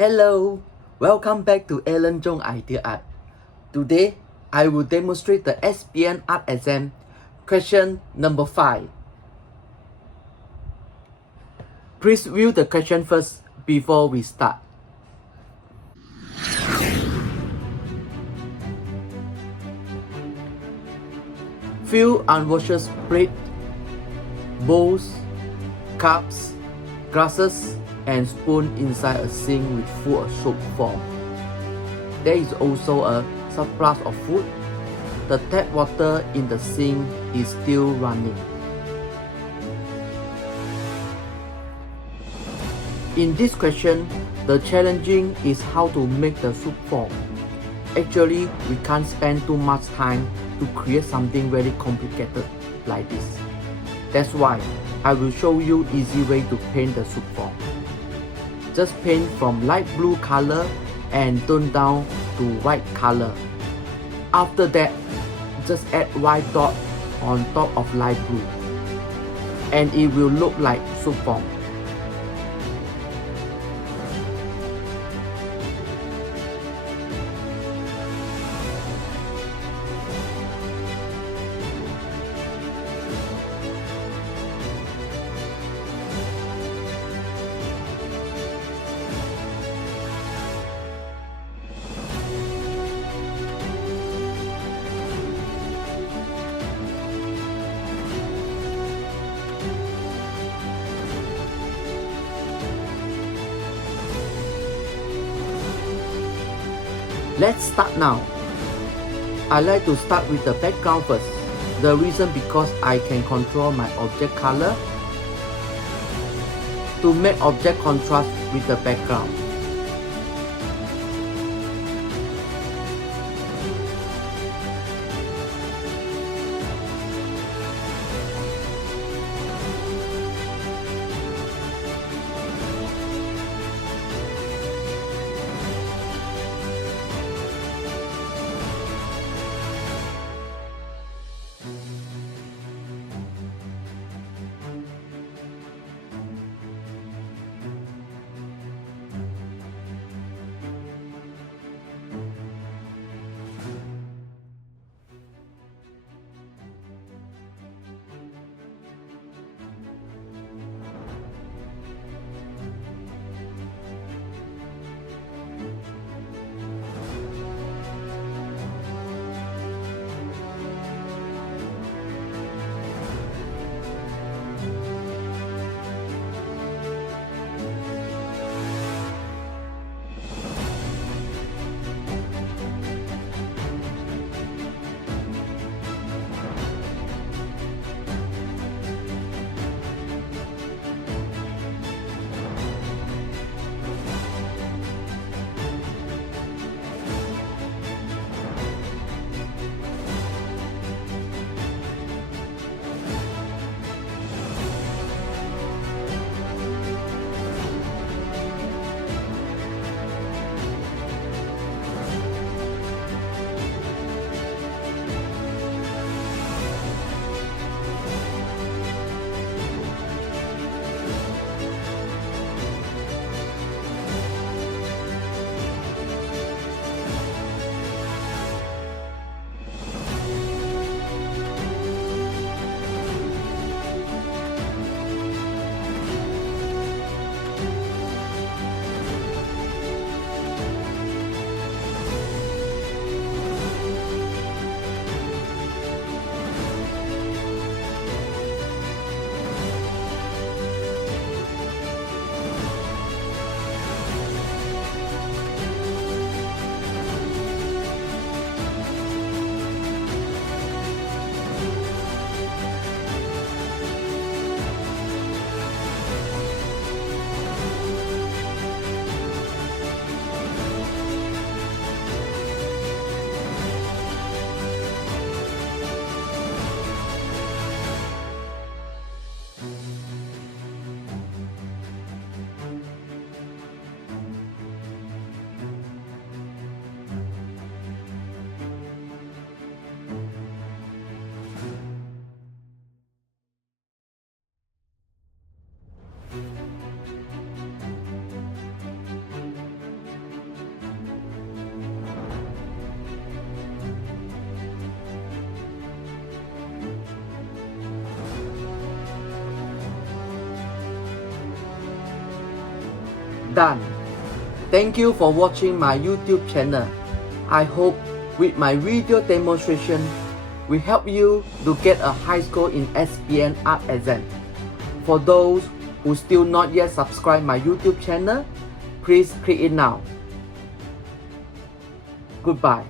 Hello, welcome back to Alan Zhong Idea Art. Today, I will demonstrate the SPM art exam question number 5. Please view the question first before we start. Fill unwashed plate, bowls, cups, glasses, and spoon inside a sink with full of soup form. There is also a surplus of food. The tap water in the sink is still running. In this question, the challenging is how to make the soup form. Actually, we can't spend too much time to create something very complicated like this. That's why I will show you easy way to paint the soup form. Just paint from light blue color and tone down to white color. After that, just add white dot on top of light blue, and it will look like soup form. Let's start now. I like to start with the background first. The reason because I can control my object color to make object contrast with the background. done. Thank you for watching my YouTube channel. I hope with my video demonstration will help you to get a high score in SPM art exam. For those who still not yet subscribe my YouTube channel, please click it now. Goodbye.